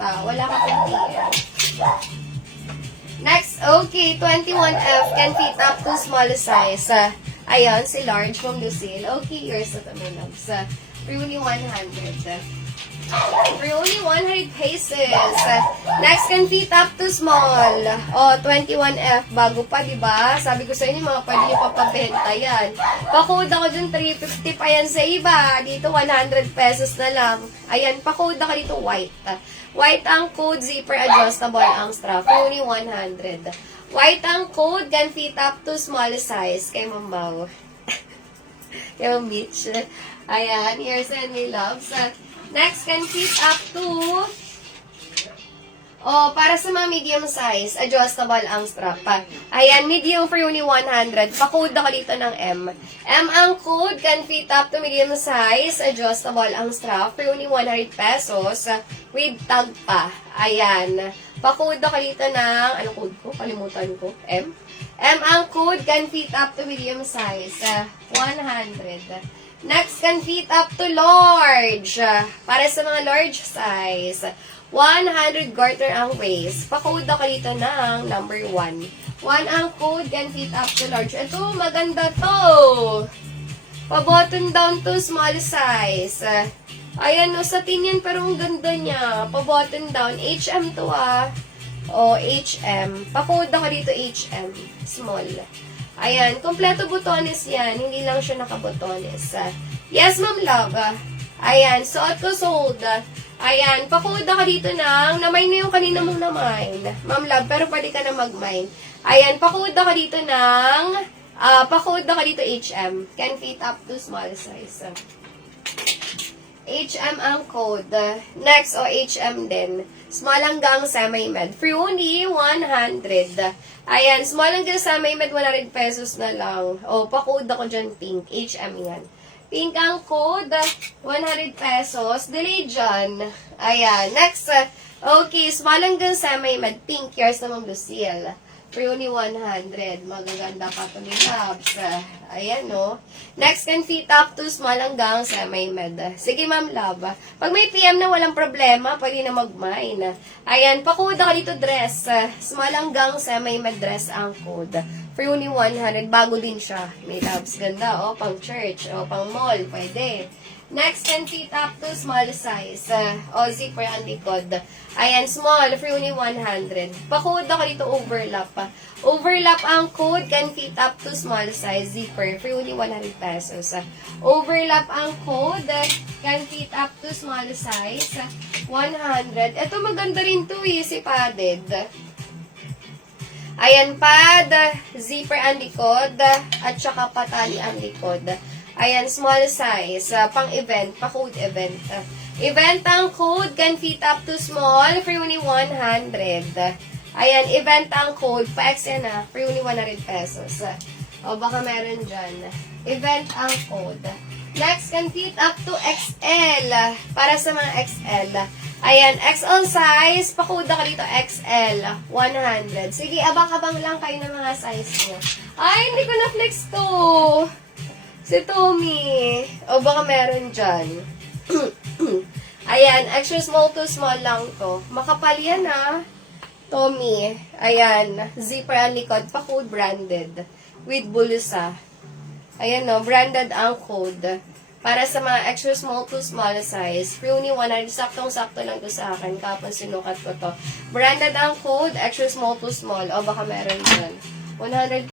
Wala ka pang PM. Next, okay, 21F can fit up to small size. Ayan, si large from Lucille. Okay, yours na my loves. For only 100. For only 100 pesos. Next, can fit up to small. 21F. Bago pa, diba? Sabi ko sa inyo, mga pwede nyo papabenta yan. Pa-code ako dyan, 350 pa yan sa iba. Dito, 100 pesos na lang. Ayan, pa-code ako dito, white. White ang code, zipper adjustable ang strap. For only 100. White ang code, can fit up to small size. Kay Mambaw. Kay Mam Beach. Ayan, here's and my loves. Next, can fit up to... para sa mga medium size, adjustable ang strap. Ayan, medium for only 100. Pa-code ako dito ng M. M ang code, can fit up to medium size, adjustable ang strap for only 100 pesos with tag pa. Ayan. Pa-code ako dito ng, ano code ko? Kalimutan ko. M. M ang code, can fit up to medium size, 100. Next, can fit up to large. Para sa mga large size, 100 garter ang waist. Pa-code ako dito ng number 1. 1 ang code, can fit up to large. Ito, maganda to. Pa-button down to small size. Ayan, no, satin yan, pero ang ganda niya. Pa-button down. HM to, HM. Pa-code ako dito, HM. Small. Ayan, kompleto butones yan. Hindi lang siya nakabutones. Yes, Ma'am Love. Ayan, suot ko sold. Ayan, pa-code ako dito ng, na-mine na yung kanina mong na-mine. Ma'am Love, pero pwede ka na mag-mine. Ayan, pa-code ako dito ng, pa-code ako dito HM. Can fit up to small size. HM ang code. Next, HM din. Small hanggang semi-med. For only 100. Ayan, small hanggang semi-med, 100 pesos na lang. Pa-code ako dyan, pink. HM yan. Pink ang code, 100 pesos. Delay dyan. Ayan, next. Okay, small hanggang semi-med. Pink, yours naman Lucille. For only 100. Magaganda pa ito ni Labs. Ayan, no? Next, can fit up to small hanggang semi-med. Sige, Ma'am Love. Pag may PM na walang problema, pwede na mag-mine. Ayan, pa-code ako dito dress. Small hanggang semi-med dress ang code. For only 100. Bago din siya. May Labs. Ganda, pang church, pang mall. Pwede. Next, can fit up to small size. Zipper ang likod. Ayan, small for only 100. Pa-code ako dito overlap. Overlap ang code, can fit up to small size. Zipper for only 100 pesos. Overlap ang code, can fit up to small size. 100. Ito maganda rin to si padded. Ayan, pad, zipper ang likod, at saka patali ang likod. Ayan, small size, pang-event, pa-code event. Event ang code, can fit up to small, for only 100. Ayan, event ang code, pa-X yan for only 100 pesos. Baka meron dyan. Event ang code. Next, can fit up to XL, para sa mga XL. Ayan, XL size, pa-code ako dito, XL, 100. Sige, abang-abang lang kayo ng mga size nyo. Ay, hindi ko na-flex to. Si Tommy. Baka meron dyan. Ayan, extra small to small lang to. Makapal yan Tommy. Ayan, zipper ang likod. Pa-code branded. With bulusa. Ayan branded ang code. Para sa mga extra small to small size. For only 100. Saktong-sakto lang to sa akin. Kapag sinukat ko to. Branded ang code. Extra small to small. Baka meron dyan. 100